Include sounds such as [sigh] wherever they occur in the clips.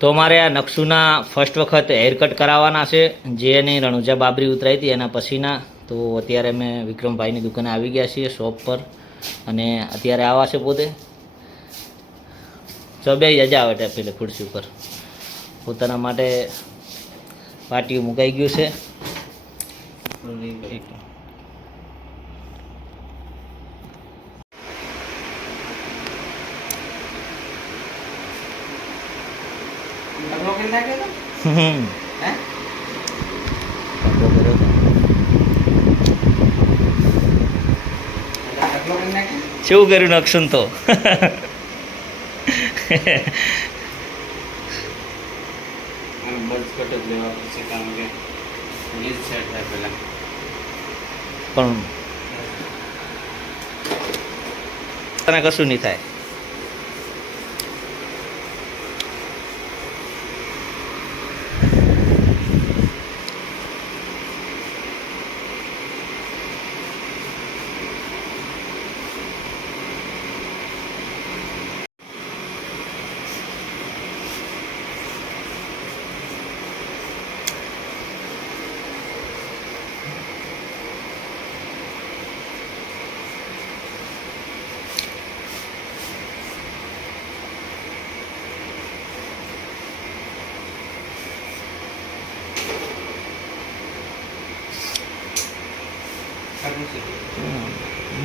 તો મારે આ નકશુના ફર્સ્ટ વખત હેર કટ કરાવવાના છે, જે એની રણુજા બાબરી ઉતરાઈ હતી એના પછીના. તો અત્યારે મેં વિક્રમભાઈની દુકાને આવી ગયા છીએ શોપ પર, અને અત્યારે આવા છે પોતે. તો બે જજા આવે ત્યાં પેલે ખુરશી ઉપર. પોતાના માટે પાટિયું મુકાઈ ગયું છે. હમ. નાખ્યો કર્યો તો. કેવું કર્યું નકશુન તો પણ તને કશું નહીં થાય.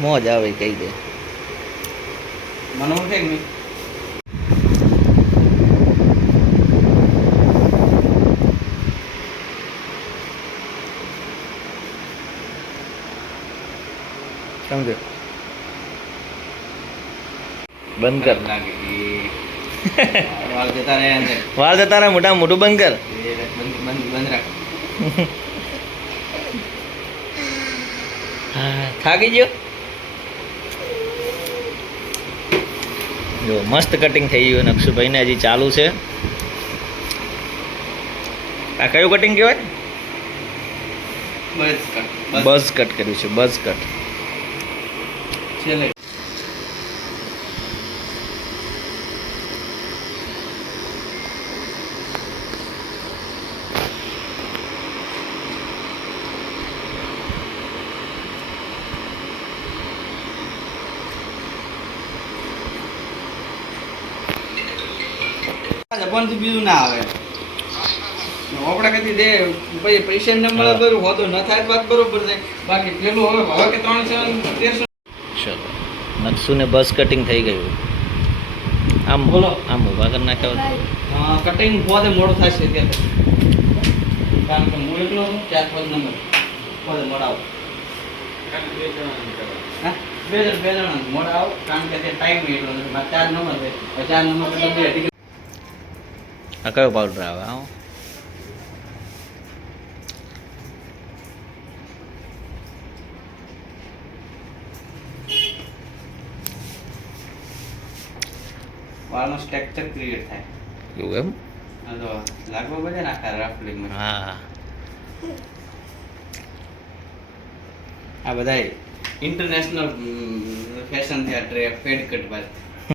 મોજ આવે કહી દે. મને ઉઠે સમજો બંધ કર. વાળ જતા રહ્યા મોટા મોટું બંધ કર. બંધ રાખ. [laughs] હા, થાકી ગયો? જો મસ્ત કટિંગ થઈ ગયું નક્ષુભાઈને હજી ચાલુ છે. આ કયું કટિંગ કહેવાય? બસ બસ. બઝ કટ કર્યું છે બઝ કટ જબાનથી બીજું ના આવે. આપણે કદી દે પછી પૈસા ન મળે બરોબર હોતો ન થાય વાત બરોબર છે. બાકી પેલું હવે હવે કે ત્રણસો તેરસો ચલો. નકશુને બઝ કટિંગ થઈ ગયું. આમ બોલો. આમ ઊભા કરી નાખ્યા કટિંગ પોતે મોડું થશે ત્યારે કારણ કે હું એકલો છું ચાર પાંચ નંબર. પોતે મોડા આવું હા? બે જણ બે જણ મોડા આવો કારણ કે તે ટાઈમ એટલો નથી. ચાર નંબર છે. ચાર નંબર બે આ કયો પાવડર આવે આવો વાળનો સ્ટ્રક્ચર ક્રિએટ થાય એવું એમ તો લાગવો બધે નાખા રફલિંગમાં હા આ બધા ઇન્ટરનેશનલ ફેશન થયા ટ્રે ફેડ કટ બાદ